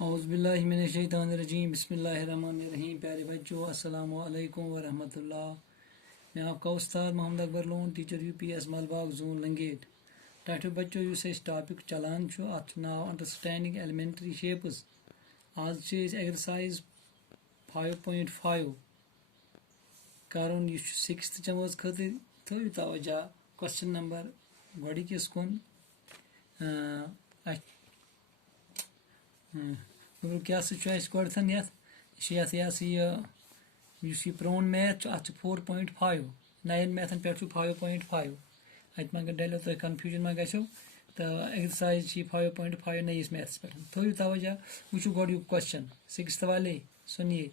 औज़ुबिल्लाहिमिनश्शैतानिर्रजीम बिस्मिल्लाहिर्रहमानिर्रहीम। प्यारे बच्चों, अस्सलामु अलैकुम व रहमतुल्लाह। मैं आपका उस्ताद Mohammad Akbar Lone, teacher UPS Malbagh zone Langate. टाइटो बच्चों युस टॉपिक चलान अत नाव अंडरस्टैंडिंग एलिमेंट्री शेप्स। आज एक्सरसाइज 5.5 करन यह 6th जमात खतर थो तवजा। क्वेश्चन नंबर गस कुन क्या गोथन यह प्रोन मैथ अत 4.5 नयन मैथन पे 5.5 अत मा डलो तुम कन्फ्यूजन मा गो तो एक्सरसाइज 5.5 नयस मैथस पे थो तवजा। वो गो क्वेश्चन 6th वाले सुनिए।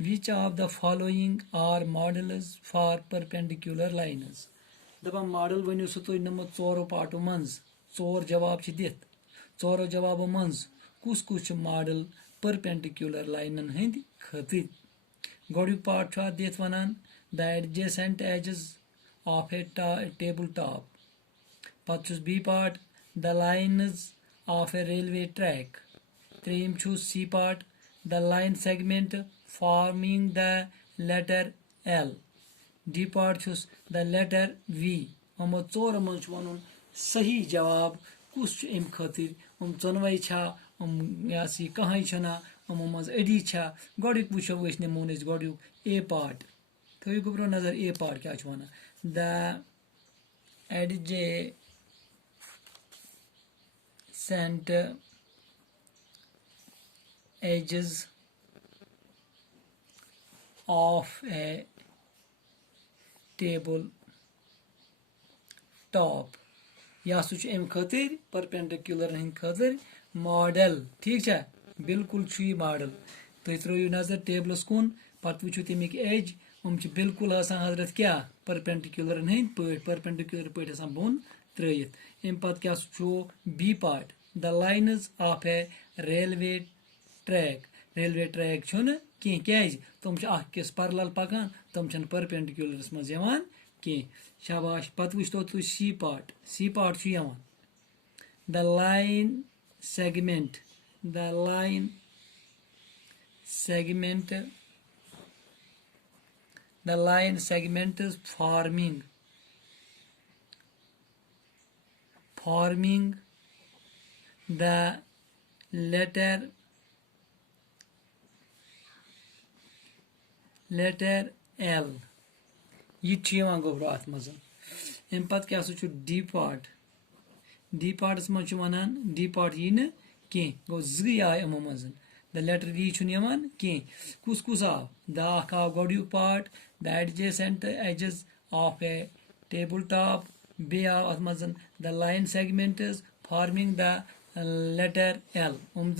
Which of the following are models for perpendicular lines. दपान मॉडल वनो सो तुम नमो 4 पार्टों मज 4 जवाब दित 4 जवाबों मज कुस कुछ मॉडल परपेंडिकुलर लाइनन हंद खतिर। गोडुक पार्ट दित वनान the adjacent edges of a table top. पत्तुस B part the lines of a railway track. त्रेम C part the line segment forming the letter L. D part the letter V. यमो 4 मज one सही जवाब कुस अम खतिर। चोनवे कहीं छना यमो मज अड़ी छा। गोडुक वो नमोन गोडुक ए पार्ट थो गोब्रो नजर। ए पार्ट क्या वन the adjacent edges of a table top. यह अम खतिर परपेंडिकुलर हंद खतिर मॉडल। ठीक है, बिल्कुल मॉडल। तुम त्रो नजर टेबलस कुन पत वो तमिक एज बिल्कुल हजरत क्या परपेंडिकुलर हंद पे परपेंडिकुलर पे बोन त्रयित। अम पत क्या B part the lines of a railway track. Railway track क्या तुम अकिस पैरेलल पकान तुम परपेंडिकुलरस मज कह। शाबाश। पत वो तुम C part. C part the line segment forming the letter L। यह गोब्रो अत मज। अम पत क्या डी पार्ट। डी पार्टस मज वनान डी पार्ट यी न कह गो जी आय यमो मज। द लेटर डी कह कुस कुस आव द आव गोडुक part the adjacent edges of a table top. बे आव अत मज the line segments forming the letter L. अम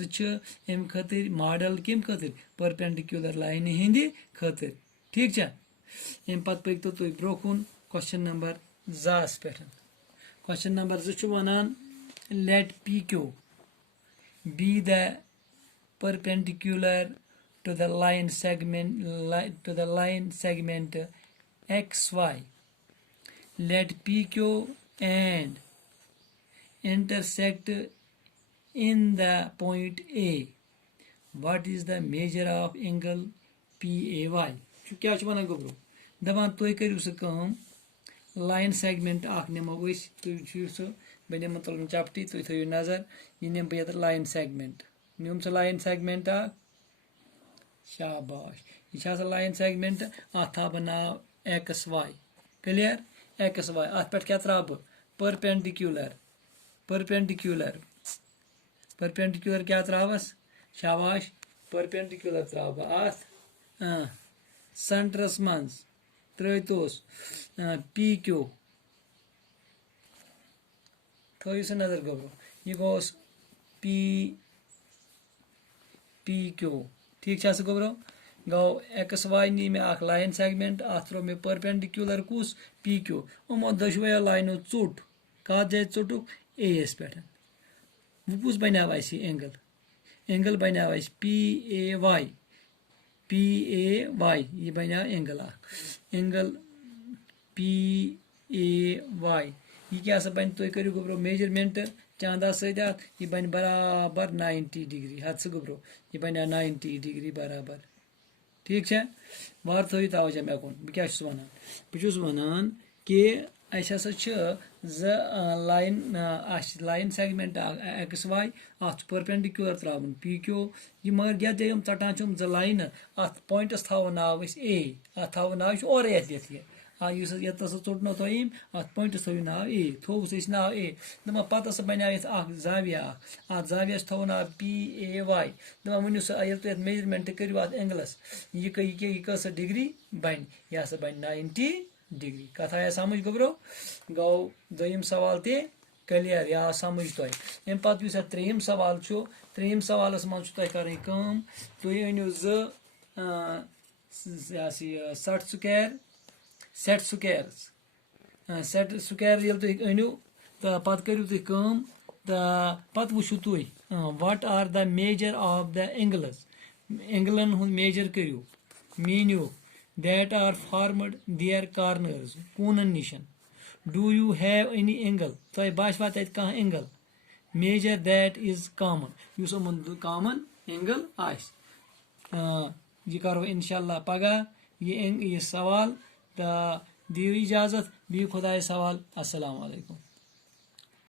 खतिर मॉडल कम खतिर परपेंडिकुलर लाइन हंद खतिर। ठीक है, अम पत पकतो तुम ब्रो कुन क्वेश्चन नंबर 2 पे। क्वेश्चन नंबर 2 वनान लेट पी क्यू बी द perpendicular to the line segment XY. Let PQ and intersect in the point A. What is the measure of angle PAY? क्या वन गोब्रो दपान तुम करू सम line segment नमो तुम बे नम तुम चपटी तुम थो नजर यह नम बह लाइन सेगमेंट। नुम सह लाइन सेगमेंट शाबाश। यह लाइन सेगमेंट अत था बह नाव XY। क्लियर XY अत पे क्या त्रा बह परपेंडिकुलर क्या त्रावस। शाबाश। परपेंडिकुलर त्रा बह अत सेंटरस मज त्रोस PQ थो नजर गोब्रो। यह गोस PQ। ठीक है गोब्रो गो XY नी मे लाइन सेगमेंट अत त्रो मे परपेंडिकुलर कुस PQ। यमो दोशवो लाइनो चुट कत जाए चुटुक एस पे। वो कुस बनो एंगल बनो PAY यह बनो एंगल PAY। यह क्या बन तुम करो गोब्रो मेजरमेंट चांदा सत यह बन बराबर 90 डिग्री हद से गोब्रो यह बन 90 डिग्री बराबर ठीक है वार थो तवजा मे कुन बह क्या वन बहुत वन कि अस लाइन लाइन सेगमेंट एक्स वाई अत परपेंडिकुलर त्रावन पी क्यू यह मगर ये जम षटान ज लाइन अत पॉइंटस थो नाव ए अत थो नाव और लिख ये चोटनो तुम अत पॉइंटस थो नाव ए थोस नाव ए दपा पत बनाव जाविया अत जावियस थो नाव पी ए वाई दपा वनु तुम मेजरमेंट करो अत एंगलस यह कस डिग्री बन यह बन 90 डिग्री कथ आया समझ गोब्रो गो दोम सवाल ते क्लियर या समझ तुम पे त्रेम सवाल त्रेम सवालस मज कर तुम अनु सेट स्क्वायर ये तुम अनु तो पे करो तुम पे वुचु तुम what are the measure of the angles एंगलन हुंद मेजर करो मीनियो that are formed their corners कूनन निशन do you have any angle तो बाशवा तत कह angle measure that is common युस उमन common angle आस यह करो इंशाल्लाह पगह ये सवाल दियो इजाजत भी खुदा सवाल अस्सलाम वालेकुम।